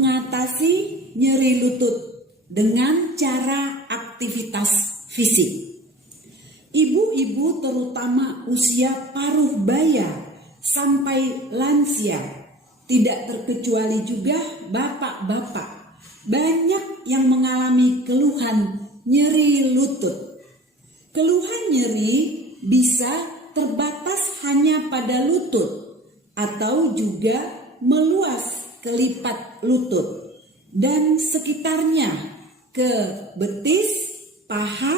mengatasi nyeri lutut dengan cara aktivitas fisik. Ibu-ibu terutama usia paruh baya sampai lansia, tidak terkecuali juga bapak-bapak, banyak yang mengalami keluhan nyeri lutut. Keluhan nyeri bisa terbatas hanya pada lutut atau juga meluas ke lipat lutut dan sekitarnya, ke betis, paha,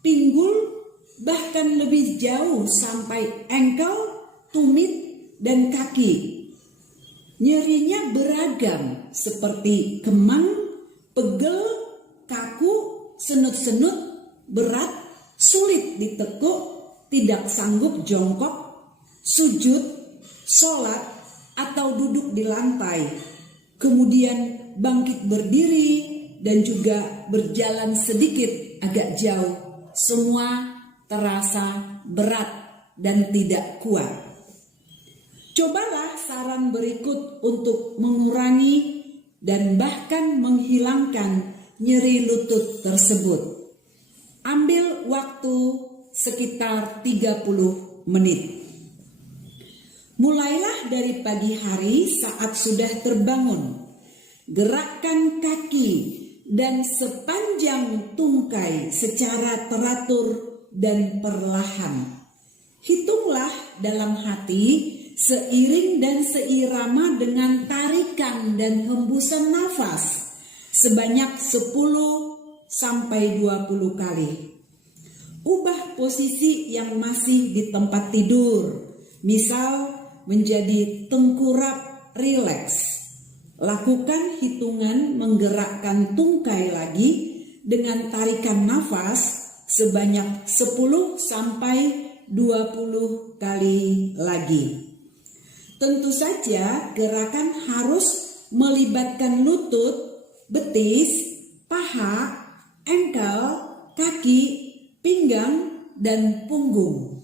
pinggul, bahkan lebih jauh sampai engkel, tumit, dan kaki. Nyerinya beragam seperti kemang, pegel, kaku, senut-senut, berat, sulit ditekuk, tidak sanggup jongkok, sujud, sholat, atau duduk di lantai, kemudian bangkit berdiri dan juga berjalan sedikit agak jauh. Semua terasa berat dan tidak kuat. Cobalah saran berikut untuk mengurangi dan bahkan menghilangkan nyeri lutut tersebut. Ambil waktu sekitar 30 menit. Mulailah dari pagi hari saat sudah terbangun. Gerakkan kaki dan sepanjang tungkai secara teratur dan perlahan. Hitunglah dalam hati seiring dan seirama dengan tarikan dan hembusan nafas sebanyak 10 sampai 20 kali. Ubah posisi yang masih di tempat tidur, misal menjadi tengkurap rileks. Lakukan hitungan menggerakkan tungkai lagi dengan tarikan nafas sebanyak 10 sampai 20 kali lagi. Tentu saja gerakan harus melibatkan lutut, betis, paha, engkel, kaki, pinggang, dan punggung.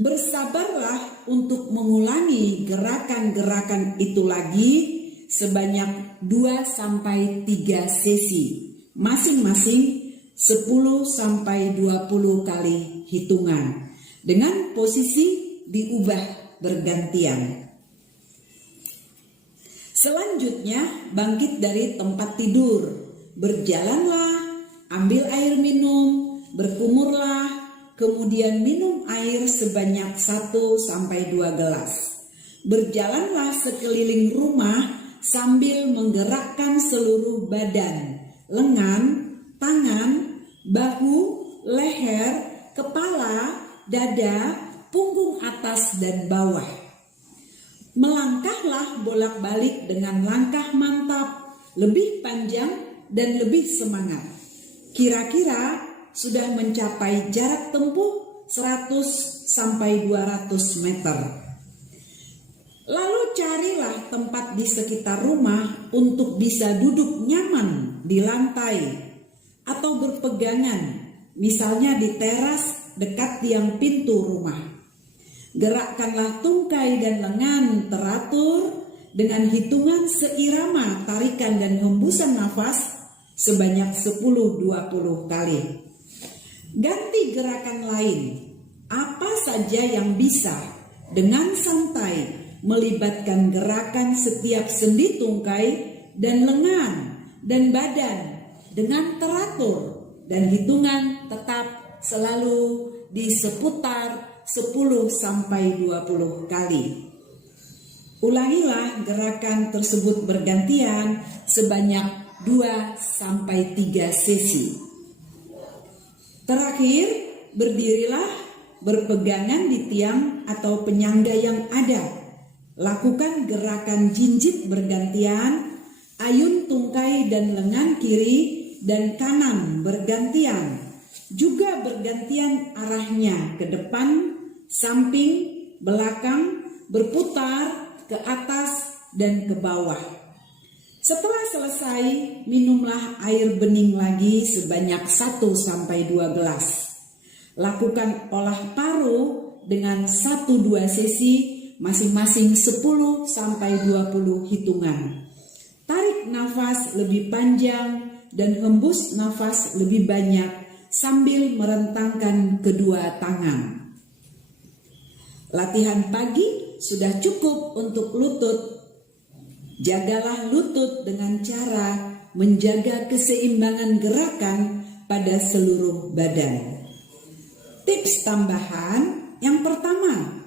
Bersabarlah untuk mengulangi gerakan-gerakan itu lagi sebanyak 2 sampai 3 sesi, masing-masing 10 sampai 20 kali hitungan dengan posisi diubah bergantian. Selanjutnya, bangkit dari tempat tidur, berjalanlah, ambil air minum, berkumurlah, kemudian minum air sebanyak 1 sampai 2 gelas. Berjalanlah sekeliling rumah sambil menggerakkan seluruh badan, lengan, tangan, bahu, leher, kepala, dada, punggung atas dan bawah. Melangkahlah bolak-balik dengan langkah mantap, lebih panjang dan lebih semangat. Kira-kira sudah mencapai jarak tempuh 100 sampai 200 meter. Lalu carilah tempat di sekitar rumah untuk bisa duduk nyaman di lantai atau berpegangan, misalnya di teras dekat tiang pintu rumah. Gerakkanlah tungkai dan lengan teratur dengan hitungan seirama tarikan dan hembusan nafas sebanyak 10-20 kali. Ganti gerakan lain, apa saja yang bisa dengan santai melibatkan gerakan setiap sendi tungkai dan lengan dan badan dengan teratur dan hitungan tetap selalu di seputar 10 sampai 20 kali. Ulangilah gerakan tersebut bergantian sebanyak 2 sampai 3 sesi. Terakhir, berdirilah berpegangan di tiang atau penyangga yang ada. Lakukan gerakan jinjit bergantian, ayun tungkai dan lengan kiri dan kanan bergantian. Juga bergantian arahnya ke depan, samping, belakang, berputar ke atas dan ke bawah. Setelah selesai, minumlah air bening lagi sebanyak 1 sampai 2 gelas. Lakukan olah paru dengan 1-2 sesi masing-masing 10 sampai 20 hitungan. Tarik nafas lebih panjang dan hembus nafas lebih banyak sambil merentangkan kedua tangan. Latihan pagi sudah cukup untuk lutut. Jagalah lutut dengan cara menjaga keseimbangan gerakan pada seluruh badan. Tips tambahan yang pertama,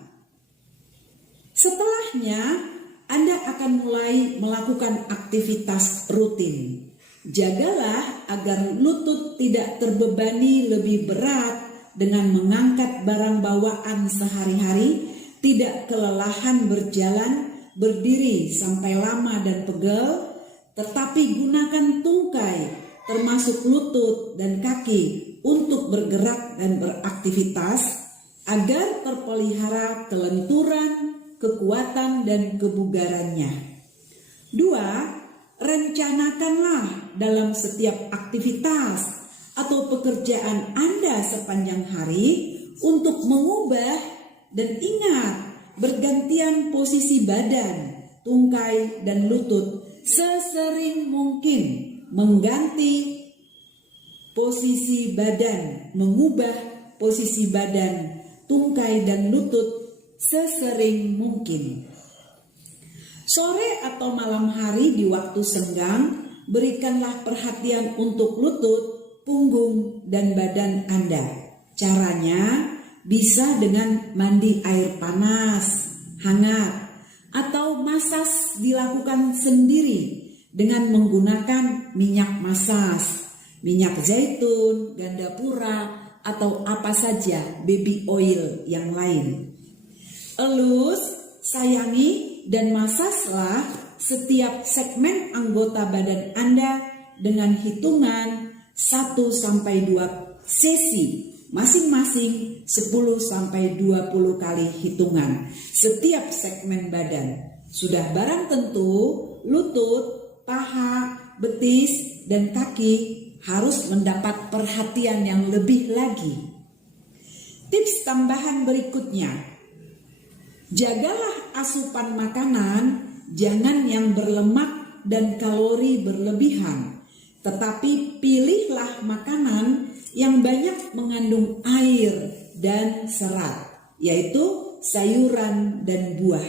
setelahnya Anda akan mulai melakukan aktivitas rutin. Jagalah agar lutut tidak terbebani lebih berat dengan mengangkat barang bawaan sehari-hari, tidak kelelahan berjalan, berdiri sampai lama dan pegel, tetapi gunakan tungkai termasuk lutut dan kaki untuk bergerak dan beraktivitas agar terpelihara kelenturan, kekuatan dan kebugarannya. 2. Rencanakanlah dalam setiap aktivitas atau pekerjaan Anda sepanjang hari untuk mengubah dan ingat bergantian posisi badan, tungkai dan lutut sesering mungkin, mengganti posisi badan, mengubah posisi badan, tungkai dan lutut sesering mungkin. Sore atau malam hari di waktu senggang, berikanlah perhatian untuk lutut, punggung, dan badan Anda. Caranya bisa dengan mandi air panas, hangat, atau masas dilakukan sendiri dengan menggunakan minyak masas, minyak zaitun, gandapura, atau apa saja baby oil yang lain. Elus, sayangi, dan masaslah setiap segmen anggota badan Anda dengan hitungan 1-2 sesi, masing-masing 10-20 kali hitungan setiap segmen badan. Sudah barang tentu lutut, paha, betis, dan kaki harus mendapat perhatian yang lebih lagi. Tips tambahan berikutnya, jagalah asupan makanan, jangan yang berlemak dan kalori berlebihan, tetapi pilihlah makanan yang banyak mengandung air dan serat, yaitu sayuran dan buah.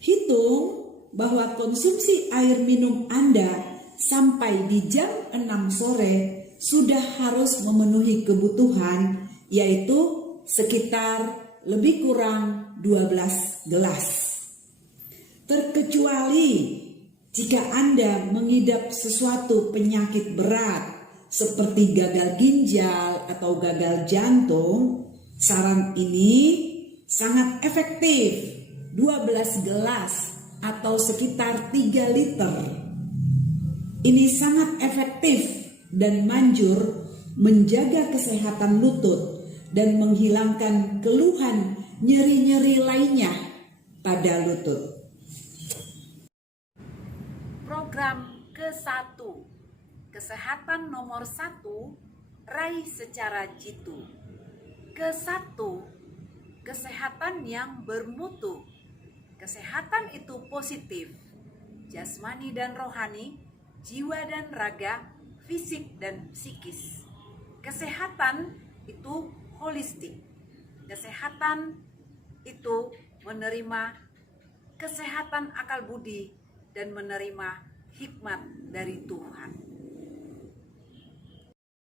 Hitung bahwa konsumsi air minum Anda sampai di jam 6 sore sudah harus memenuhi kebutuhan, yaitu sekitar lebih kurang 12 gelas. Terkecuali jika Anda mengidap sesuatu penyakit berat seperti gagal ginjal atau gagal jantung, saran ini sangat efektif, 12 gelas atau sekitar 3 liter. Ini sangat efektif dan manjur menjaga kesehatan lutut dan menghilangkan keluhan nyeri-nyeri lainnya pada lutut. Program ke-1, kesehatan nomor 1, raih secara jitu. Ke-1, kesehatan yang bermutu. Kesehatan itu positif, jasmani dan rohani, jiwa dan raga, fisik dan psikis. Kesehatan itu holistik. Kesehatan itu menerima kesehatan akal budi dan menerima hikmat dari Tuhan.